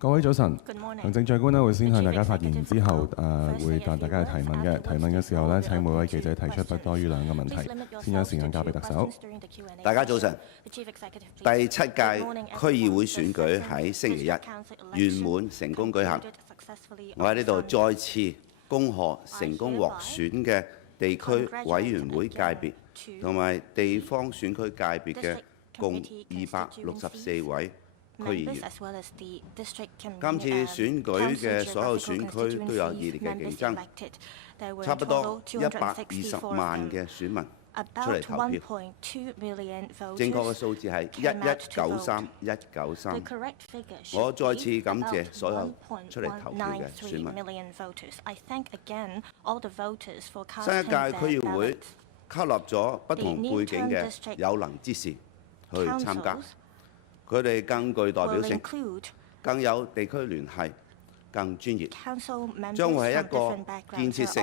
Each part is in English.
各位早晨，行政長官咧會先向大家發言，之後會答大家嘅提問嘅。提問嘅時候咧，請每位記者提出不多於2個問題，先將時間交俾特首。大家早晨。第7屆區議會選舉喺星期一圓滿成功舉行。我喺呢度再次恭賀成功獲選嘅地區委員會界別同埋地方選區界別嘅共264位區議員。今次選舉嘅所有選區都有熱烈嘅競爭，差不多120萬嘅選民出嚟投票。正確嘅數字係1193193。我再次感謝所有出嚟投票嘅選民。新一屆區議會吸納咗不同背景嘅有能之士去參加。佢哋更具代表性，更有地區聯繫，更專業，將會係一個建設性、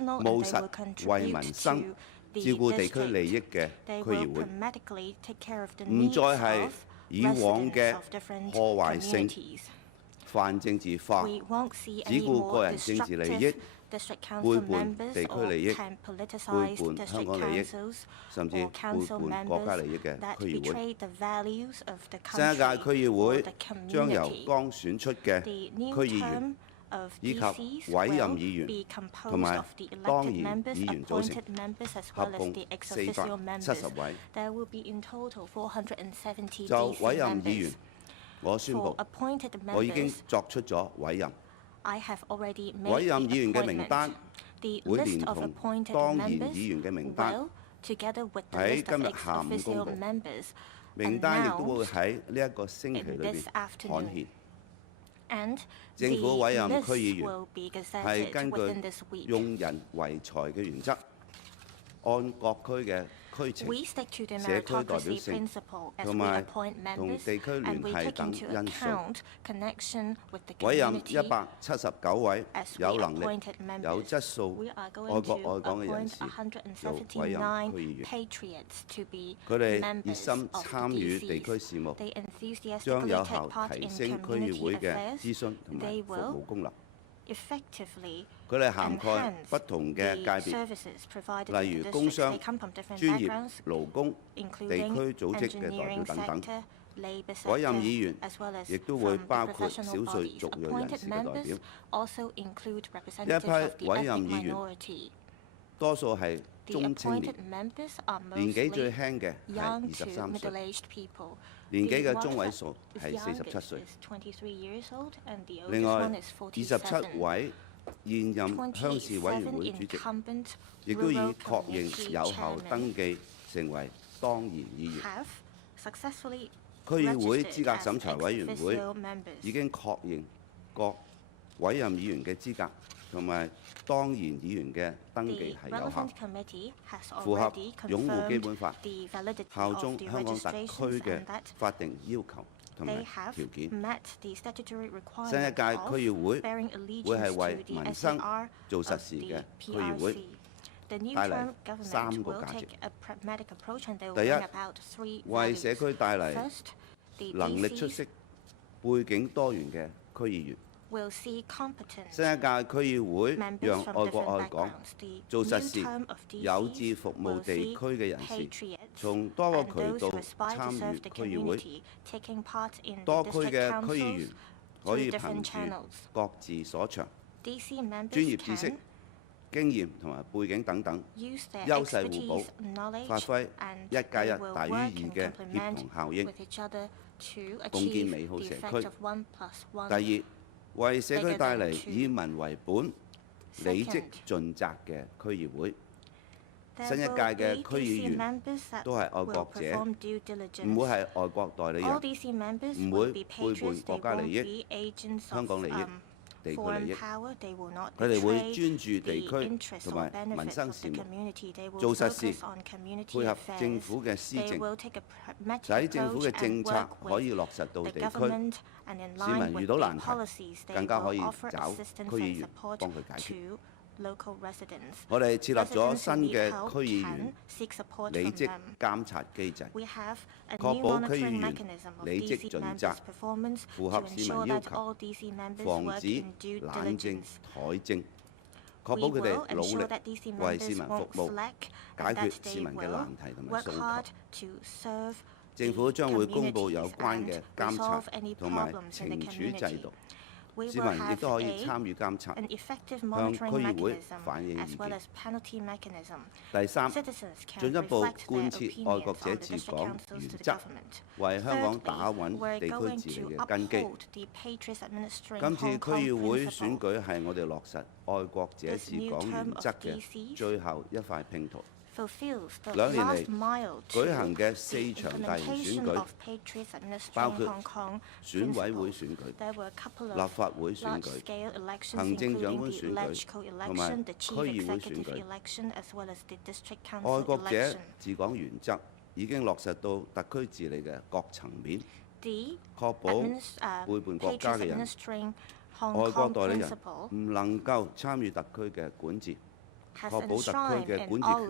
務實、為民生、照顧地區利益嘅區議會，唔再係以往嘅破壞性、泛政治化，只顧個人政治利益。背叛地區利益、背叛香港利益，甚至背叛國家利益嘅區議會。新一屆區議會將由剛選出嘅區議員以及委任議員同埋當然議員組成，合共470位。就委任議員，我宣布我已經作出咗委任。委任議員嘅名單會連同當然議員嘅名單喺今日下午公佈，名單亦都會喺呢一個星期裏邊刊憲。政府委任區議員係根據用人唯才嘅原則，按各區嘅區情、社區代表性同埋同地區聯繫等因素，委任179位有能力、有質素、愛國愛港嘅人士做委任區議員。佢哋熱心參與地區事務，將有效提升區議會嘅諮詢同埋服務功能。佢哋涵蓋不同嘅界別，例如工商、專業、勞工、地區組織嘅代表等等。委任議員亦都會包括少數族裔人士嘅代表。呢一批委任議員多數係中青年，年紀最輕嘅係23歲，年紀嘅中位數係47歲。另外，27位現任鄉事委員會主席，亦都已確認有效登記成為當然議員。區議會資格審查委員會已經確認各委任議員嘅資格同埋當然議員嘅登記係有效，符合擁護基本法、效忠香港特區嘅法定要求同埋條件。新一屆區議會會係為民生做實事嘅區議會，帶嚟3個價值。第一，為社區帶嚟能力出色、背景多元嘅區議員。新一屆區議會讓愛國愛港、做實事、有志服務地區嘅人士，從多個渠道參與區議會。多區嘅區議員可以憑住各自所長、專業知識、經驗同埋背景等等，優勢互補，發揮1+1大於2嘅協同效應，共建美好社區。第二，為社區帶嚟以民為本、履職盡責嘅區議會。新一屆嘅區議員都係愛國者，唔會係外國代理人，唔會背叛國家利益、香港利益、地區利益。佢哋會專注地區同埋民生事務，做實事，配合政府嘅施政，使政府嘅政策可以落實到地區。市民遇到難題，更加可以找區議員幫佢解決。我哋設立咗新嘅區議員履職監察機制，確保區議員履職盡責，符合市民要求，防止懶政怠政，確保佢哋努力為市民服務，解決市民嘅難題同埋訴求。政府將會公布有關嘅監察同埋懲處制度。市民亦都可以參與監察，向區議會反映意見。第三，進一步貫徹愛國者治港原則，為香港打穩地區治理嘅根基。今次區議會選舉係我哋落實愛國者治港原則嘅最後一塊拼圖。2年嚟舉行嘅4場大型選舉，包括選委會選舉、立法會選舉、行政長官選舉同埋區議會選舉。愛國者治港原則已經落實到特區治理嘅各層面，確保背叛國家嘅人、外國代理人唔能夠參與特區嘅管治。確保特區嘅管治權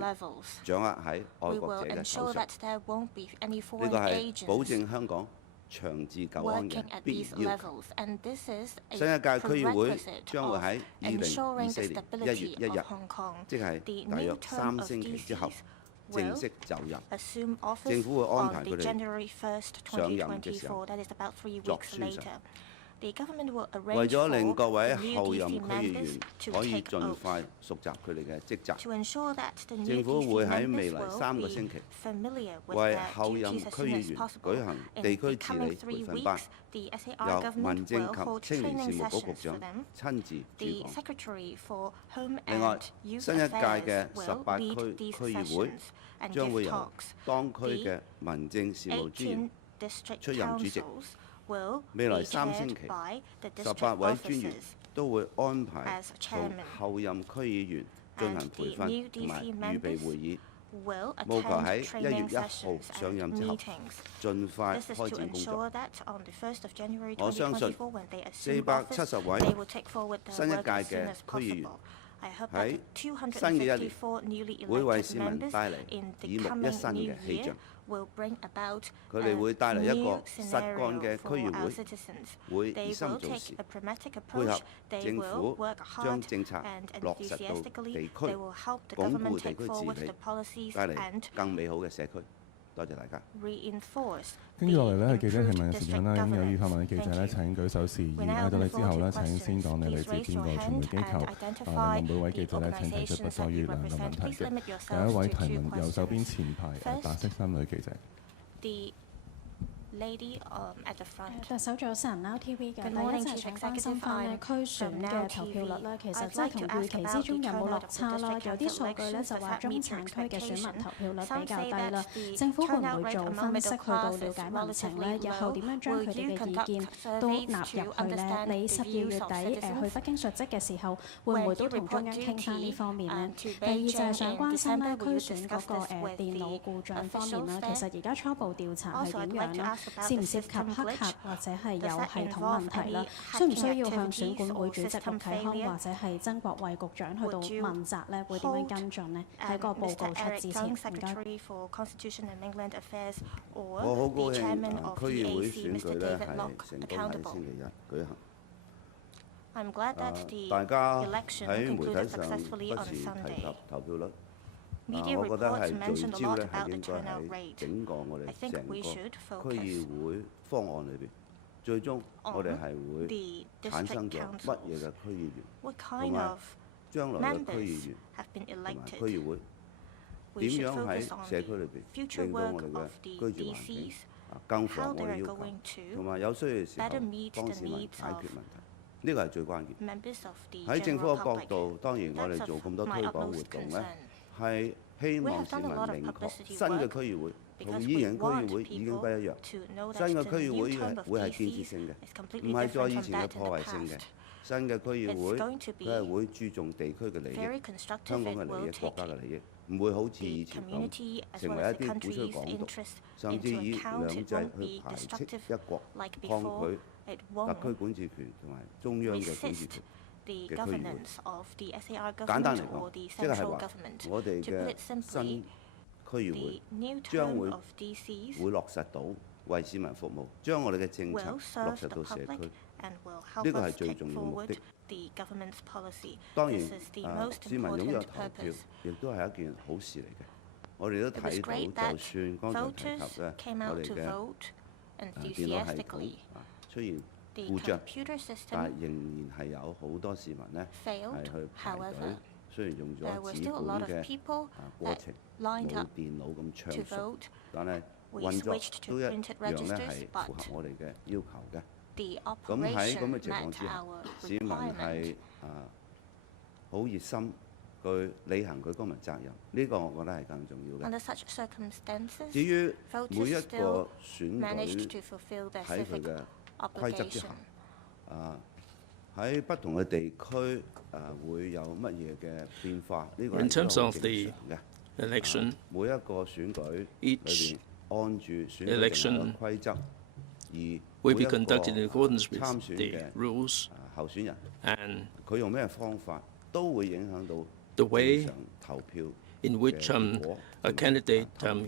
掌握喺愛國者嘅手上，呢個係保證香港長治久安嘅必要求。新一屆區議會將會喺2024年1月1日，即係大約3星期之後正式就任。政府會安排佢哋上任嘅時候作宣誓。為咗令各位後任區議員可以盡快熟習佢哋嘅職責，政府會喺未來3個星期為後任區議員舉行地區治理培訓班，由民政及青年事務局局長親自主講。另外，新一屆嘅18區區議會將會由當區嘅民政事務專員出任主席。未來3星期，18位專員都會安排同後任區議員進行培訓同埋預備會議，務求喺1月1號上任之後，盡快開展工作。我相信470位新一屆嘅區議員喺新嘅一年會為市民帶嚟耳目一新嘅氣象。佢哋會帶嚟一個實幹嘅區議會，會熱心做事，配合政府將政策落實到地區，鞏固地區治理，帶嚟更美好嘅社區。多謝大家。跟住落嚟咧係記者提問嘅時間啦，咁有意發問嘅記者咧請舉手示意，嗌到你之後咧請先講你嚟自邊個傳媒機構，另外每位記者咧請提出不多於2個問題嘅。第一位提問右手邊前排白色衫女記者。特首早晨 ，Now TV 嘅，第一就想關心翻咧區選嘅投票率啦。其實即係同預期之中有冇落差啦？有啲數據咧就話中產區嘅選民投票率比較低啦。政府會唔會做分析去到了解民情咧？日後點樣將佢哋嘅意見都納入去咧？你12月底去北京述職嘅時候，會唔會都同中央傾翻呢方面咧？第二就係想關心咧區選嗰個電腦故障方面啦。其實而家初步調查係點樣咧？涉唔涉及黑客或者係有系統問題啦？需唔需要向選管會主席陸啟康或者係曾國衛局長去到問責咧？會點樣跟進呢？喺個報告出之前，唔該。我好高興區議會選舉咧係成功喺星期日舉行。大家喺媒體上不時提及投票率。我覺得係聚焦咧係應該喺整個我哋成個區議會方案裏邊，最終我哋係會產生咗乜嘢嘅區議員，同埋將來嘅區議員同埋區議會點樣喺社區裏邊令到我哋嘅居住環境更符合我哋要求，同埋有需要嘅時候幫市民解決問題。呢個係最關鍵。喺政府嘅角度，當然我哋做咁多推廣活動咧。係希望市民明確新嘅區議會同以前區議會已經不一樣。新嘅區議會係建設性嘅，唔係再以前嘅破壞性嘅。新嘅區議會佢係會注重地區嘅利益、香港嘅利益、國家嘅利益，唔會好似以前咁成為一啲鼓吹港獨，甚至以兩制去排斥一國，抗拒特區管治權同埋中央嘅管治權。嘅區議會。簡單嚟講，即係話我哋嘅新區議會將會落實到為市民服務，將我哋嘅政策落實到社區。呢個係最重要嘅目的。當然，市民擁有投票亦都係一件好事嚟嘅。我哋都睇到，就算剛才提及嘅我哋嘅電腦系統出現故障，但係仍然係有好多市民呢係去排隊，雖然用咗紙本嘅過程，冇電腦咁暢順，但係運作都一樣呢係符合我哋嘅要求嘅。咁喺咁嘅情況之下，市民係好熱心去履行佢公民責任，呢個我覺得係更重要嘅。至於每一個選舉喺佢嘅規則之下，喺不同嘅地區會有乜嘢嘅變化？呢個係正常嘅。每一個選舉裏邊按住選舉嘅規則，而每一個參選嘅候選人，佢用咩方法都會影響到正常投票 in which a candidate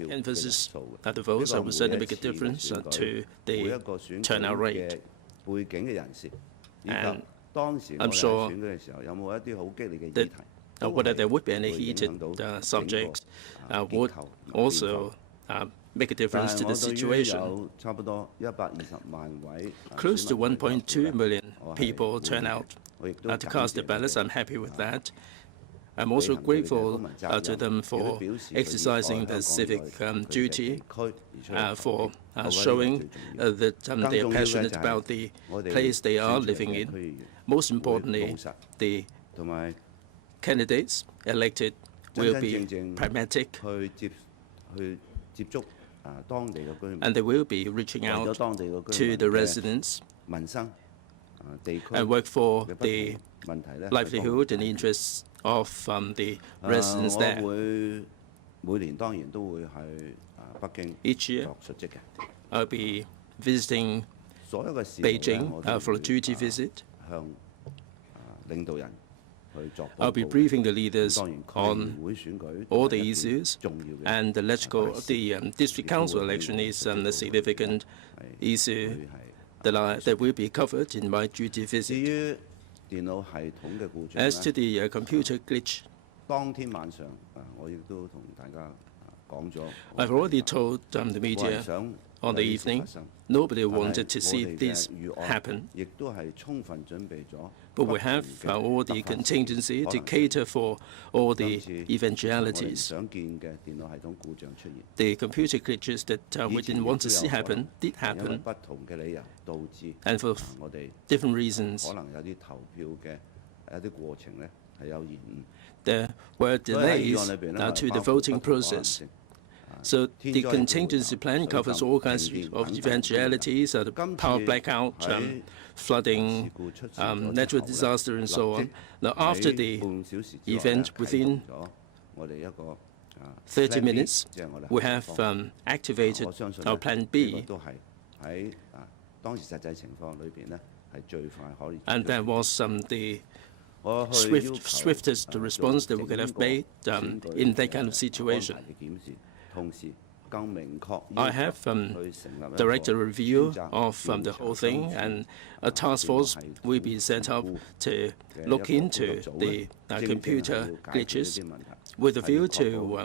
emphasizes the votes will certainly make a difference to the turnout rate. And I'm sure that whether there would be any heated subjects would also make a difference to the situation. Close to 1.2 million people turn out to cast their ballots. I'm happy with that. I'm also grateful to them for exercising their civic duty, for showing that they are passionate about the place they are living in. Most importantly, the candidates elected will be pragmatic, and they will be reaching out to the residents and work for the livelihood and interests of the residents there. Each year, I'll be visiting Beijing for a duty visit. I'll be briefing the leaders on all the issues, and the district council election is a significant issue that will be covered in my duty visit. As to the computer glitch, I've already told the media on the evening. Nobody wanted to see this happen, but we have all the contingency to cater for all the eventualities. The computer glitches that we didn't want to see happen did happen, and for different reasons. There were delays to the voting process. So the contingency plan covers all kinds of eventualities, the power blackout, flooding, natural disaster, and so on. Now, after the event, within 30 minutes, we have activated our Plan B, and that was the swiftest response that we could have made in that kind of situation. I have directed a review of the whole thing, and a task force will be set up to look into the computer glitches with a view to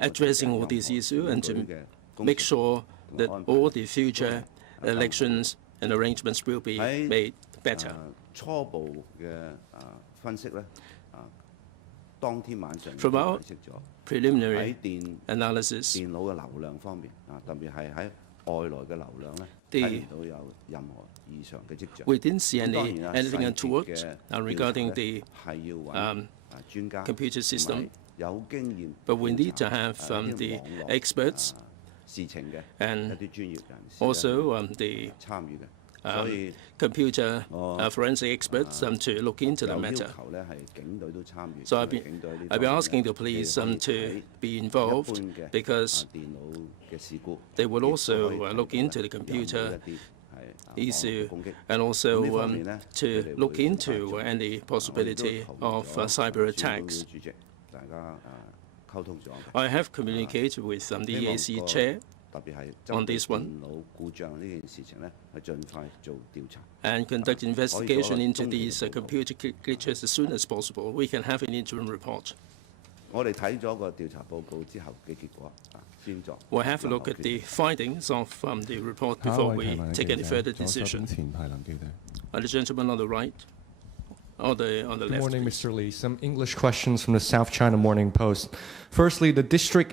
addressing all these issues and to make sure that all the future elections and arrangements will be made better. From our preliminary analysis, we didn't see anything untoward regarding the computer system, but we need to have the experts and also the computer forensic experts to look into the matter. So I'll be asking the police to be involved, because they will also look into the computer issue, and also to look into any possibility of cyber attacks. I have communicated with the EAC chair on this one and conduct investigation into these computer glitches as soon as possible. We can have an interim report. We'll have a look at the findings of the report before we take any further decision. The gentleman on the right. On the left. Good morning, Mr. Lee. Some English questions from the South China Morning Post. Firstly, the district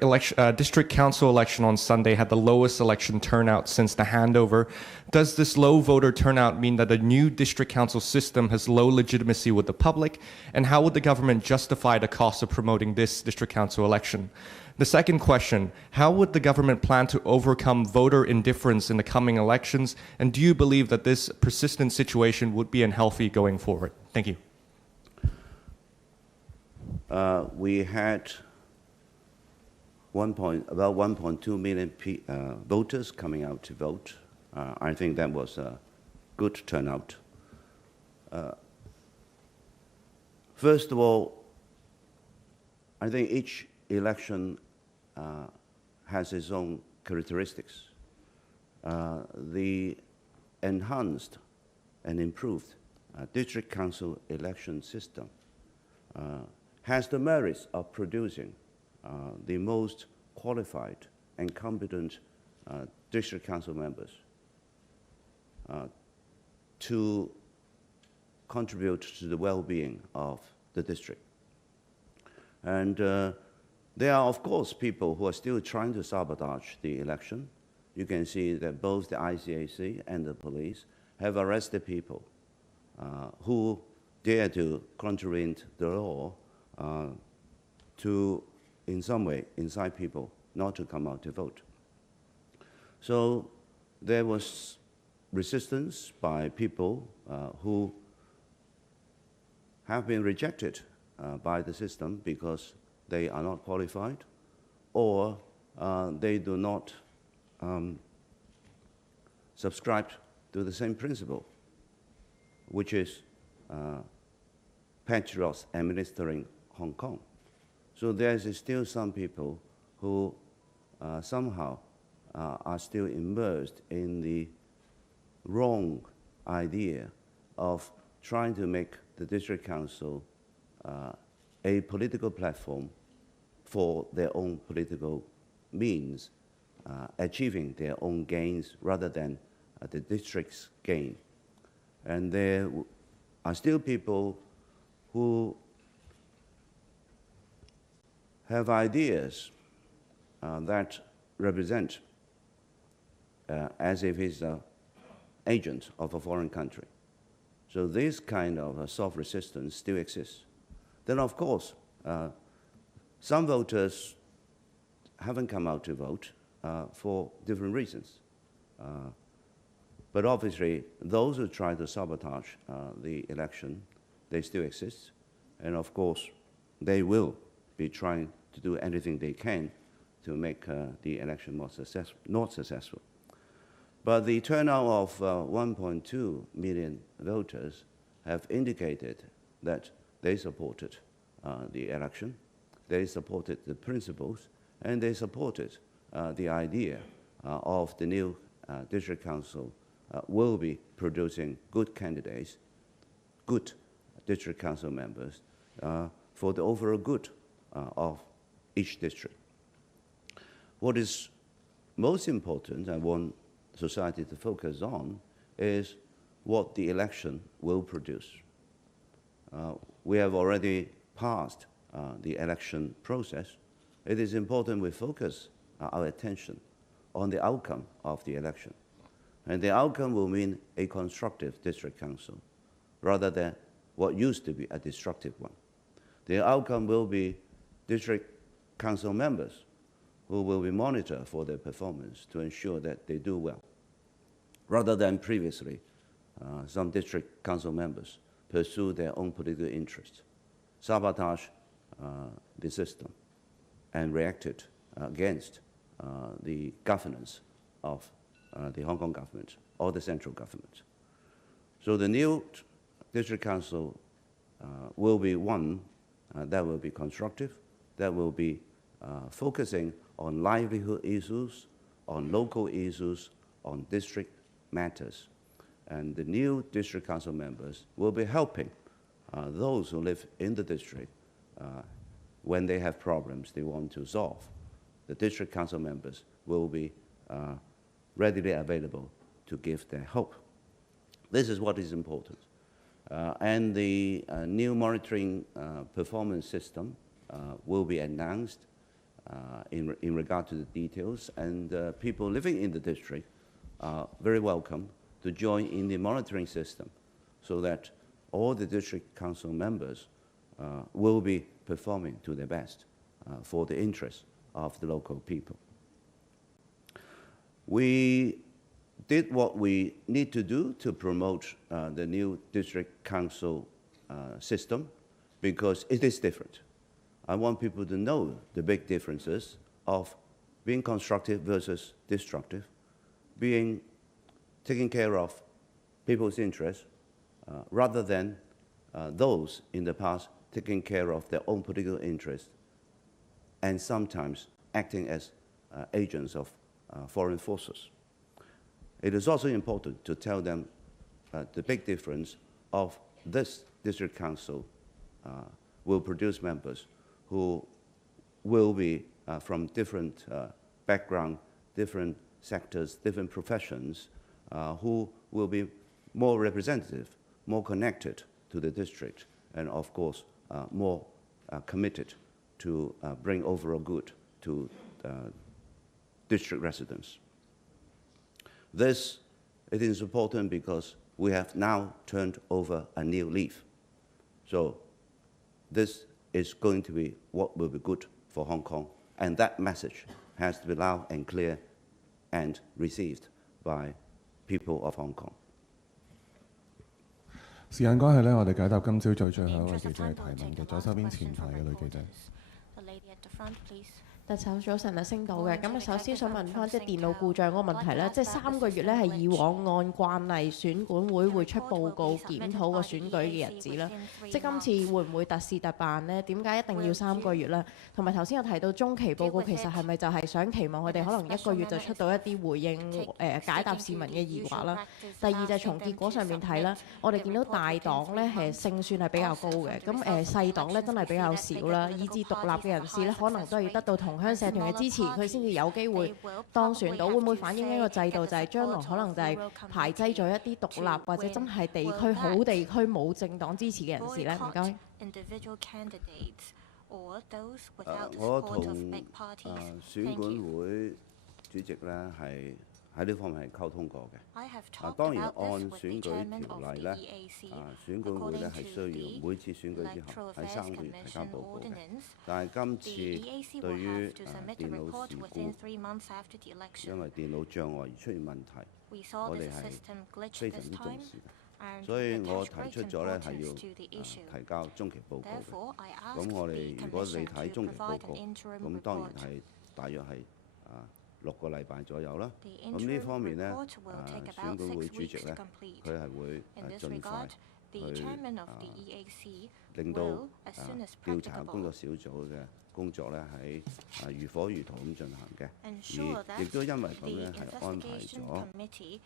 council election on Sunday had the lowest election turnout since the handover. Does this low voter turnout mean that the new district council system has low legitimacy with the public? And how would the government justify the cost of promoting this district council election? The second question, how would the government plan to overcome voter indifference in the coming elections? And do you believe that this persistent situation would be unhealthy going forward? Thank you. We had about 1.2 million voters coming out to vote. I think that was a good turnout. First of all, I think each election has its own characteristics. The enhanced and improved district council election system has the merits of producing the most qualified and competent district council members to contribute to the well-being of the district. And there are, of course, people who are still trying to sabotage the election. You can see that both the ICAC and the police have arrested people who dare to contravene the law to, in some way, incite people not to come out to vote. So there was resistance by people who have been rejected by the system because they are not qualified, or they do not subscribe to the same principle, which is patriots administering Hong Kong. So there is still some people who somehow are still immersed in the wrong idea of trying to make the district council a political platform for their own political means, achieving their own gains rather than the district's gain. And there are still people who have ideas that represent as if he's an agent of a foreign country. So this kind of soft resistance still exists. Then, of course, some voters haven't come out to vote for different reasons. But obviously, those who try to sabotage the election, they still exist. And of course, they will be trying to do anything they can to make the election not successful. But the turnout of 1.2 million voters have indicated that they supported the election, they supported the principles, and they supported the idea of the new district council will be producing good candidates, good district council members for the overall good of each district. What is most important, I want society to focus on, is what the election will produce. We have already passed the election process. It is important we focus our attention on the outcome of the election. And the outcome will mean a constructive district council rather than what used to be a destructive one. The outcome will be district council members who will be monitored for their performance to ensure that they do well, rather than previously some district council members pursue their own political interests, sabotage the system, and reacted against the governance of the Hong Kong government or the central government. So the new district council will be one that will be constructive, that will be focusing on livelihood issues, on local issues, on district matters. And the new district council members will be helping those who live in the district when they have problems they want to solve. The district council members will be readily available to give their help. This is what is important. And the new monitoring performance system will be announced in regard to the details, and people living in the district are very welcome to join in the monitoring system so that all the district council members will be performing to their best for the interests of the local people. We did what we need to do to promote the new district council system because it is different. I want people to know the big differences of being constructive versus destructive, taking care of people's interests rather than those in the past taking care of their own political interests and sometimes acting as agents of foreign forces. It is also important to tell them the big difference of this district council will produce members who will be from different background, different sectors, different professions, who will be more representative, more connected to the district, and of course, more committed to bring overall good to district residents. This it is important because we have now turned over a new leaf. So this is going to be what will be good for Hong Kong, and that message has to be loud and clear and received by people of Hong Kong. 時間關係呢，我哋解答今朝最後一位記者嘅提問嘅，左手邊前排嘅女記者。特首早晨升到嘅，咁首先想問翻即係電腦故障嗰個問題咧，即係3個月咧係以往按慣例選管會出報告檢討個選舉嘅日子啦，即係今次會唔會特事特辦呢？點解一定要3個月咧？同埋頭先有提到中期報告，其實係咪就係想期望佢哋可能1個月就出到一啲回應解答市民嘅疑惑啦？第二就係從結果上面睇啦，我哋見到大黨咧係勝算係比較高嘅，咁細黨咧真係比較少啦，以至獨立嘅人士咧可能都係要得到同鄉社團嘅支持，佢先至有機會當選到。會唔會反映一個制度，就係將來可能就係排擠咗一啲獨立或者真係地區好地區冇政黨支持嘅人士咧？唔該。我同選管會主席咧係喺呢方面係溝通過嘅。當然按選舉條例咧，選管會咧係需要每次選舉之後喺3個月提交報告嘅。但係今次對於電腦事故，因為電腦障礙而出現問題，我哋係非常之重視嘅。所以我提出咗咧係要提交中期報告嘅。咁我哋如果你睇中期報告，咁當然係大約係6個禮拜左右啦。咁呢方面咧，選管會主席咧，佢係會盡快去令到調查工作小組嘅工作咧喺如火如荼咁進行嘅，而亦都因為咁咧係安排咗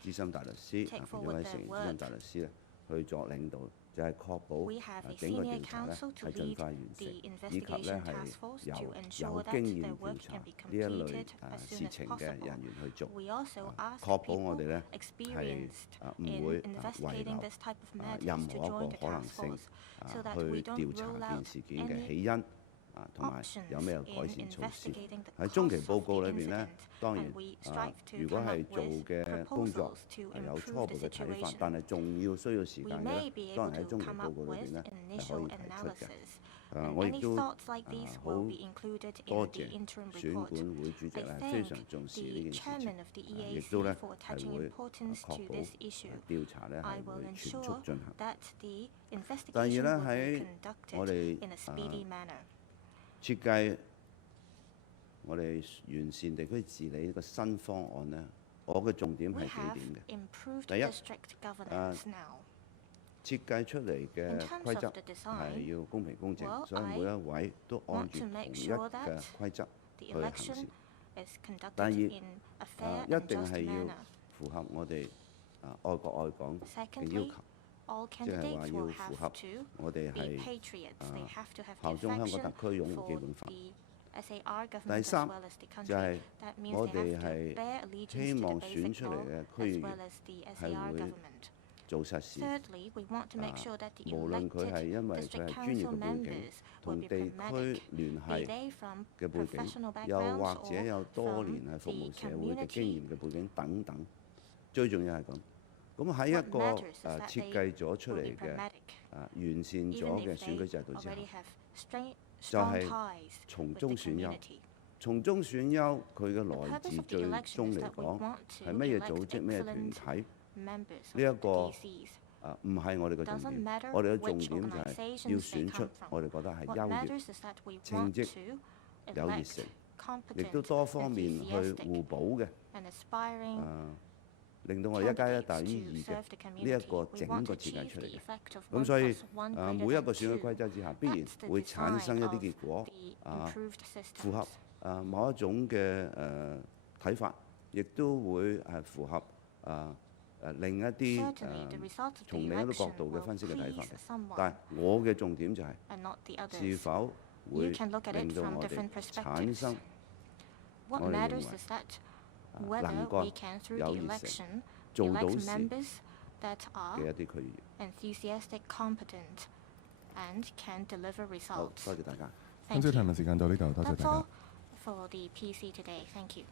資深大律師其中一位成員資深大律師咧去作領導，就係確保整個調查咧係盡快完成，以及咧係由有經驗調查呢一類事情嘅人員去做，確保我哋咧係唔會遺留任何一個可能性去調查件事件嘅起因。同埋有咩改善措施？喺中期報告裏邊咧，當然如果係做嘅工作係有初步嘅睇法，但係仲需要時間嘅咧，當然喺中期報告裏邊咧係可以提出嘅。我亦都好多謝選管會主席咧，非常重視呢件事情，亦都咧係會確保調查咧係會全速進行。第二咧喺我哋設計我哋完善地區治理呢個新方案咧，我嘅重點係幾點嘅。第一，設計出嚟嘅規則係要公平公正，所以每一位都按住同一嘅規則去行事。第二，一定係要符合我哋愛國愛港嘅要求，即係話要符合我哋係效忠香港特區、擁護基本法。第三就係我哋係希望選出嚟嘅區議員係會做實事，無論佢係因為佢係專業嘅背景，同地區聯繫嘅背景，又或者有多年係服務社會嘅經驗嘅背景等等。最重要係咁。咁喺一個設計咗出嚟嘅完善咗嘅選舉制度之下，就係從中選優。從中選優，佢嘅來自最終嚟講係乜嘢組織、咩團體？呢一個唔係我哋嘅重點，我哋嘅重點就係要選出我哋覺得係優越、稱職、有熱誠，亦都多方面去互補嘅，令到我哋一加一大於二嘅呢一個整個設計出嚟嘅。咁所以每一個選舉規則之下，必然會產生一啲結果符合某一種嘅睇法，亦都會係符合另一啲從另一個角度嘅分析嘅睇法嘅。但係我嘅重點就係是否會令到我哋產生我哋認為能夠有熱誠做到事嘅一啲區議員。好，多謝大家。今朝提問時間到呢度，多謝大家。For the PC today. Thank you.